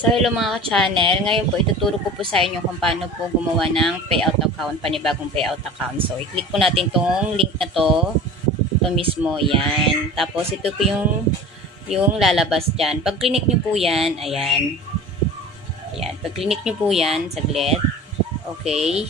So hello mga ka-channel, ngayon po ituturo ko po sa inyo kung paano po gumawa ng payout account, panibagong payout account. So i-click po natin tong link na to, ito mismo, yan. Tapos ito po yung lalabas dyan. Pag click nyo po yan, ayan. Ayan, pag click nyo po yan, saglit. Okay.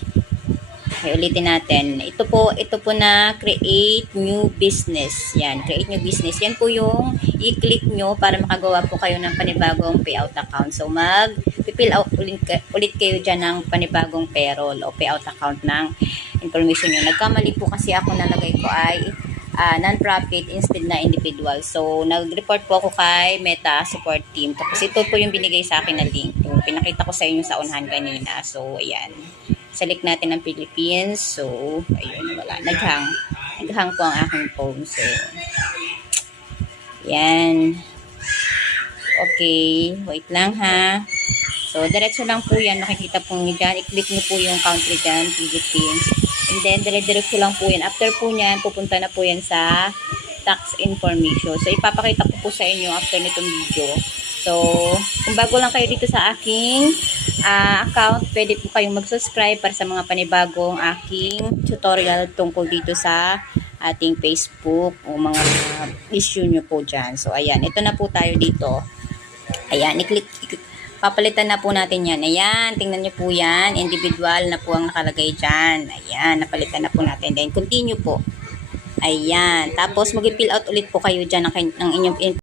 Okay, ulitin natin. Ito po na create new business. Yan, create new business. Yan po yung i-click nyo para makagawa po kayo ng panibagong payout account. So, mag-fill out ulit kayo dyan ng panibagong payroll o payout account ng information nyo. Nagkamali po kasi ako nalagay ko ay non-profit instead na individual. So, nag-report po ako kay Meta Support Team. Tapos ito po yung binigay sa akin na link. Yung pinakita ko sa inyo sa unahan kanina. So, ayan. Select natin ang Philippines. So, ayun, wala. Naghang po ang aking phone. So, yan. Okay. Wait lang ha. So, diretso lang po yan. Nakikita po nyo dyan. I-click nyo po yung country dyan, Philippines. And then, dire-diretso lang po yan. After po nyan, pupunta na po yan sa tax information. So, ipapakita ko po sa inyo after nitong video. So, kung bago lang kayo dito sa aking account, pwede po kayong mag-subscribe para sa mga panibagong aking tutorial tungkol dito sa ating Facebook o mga issue nyo po dyan. So, ayan. Ito na po tayo dito. Ayan. Papalitan na po natin yan. Ayan. Tingnan nyo po yan. Individual na po ang nakalagay dyan. Ayan. Napalitan na po natin. Then, continue po. Ayan. Tapos, mag-fill out ulit po kayo dyan ng inyong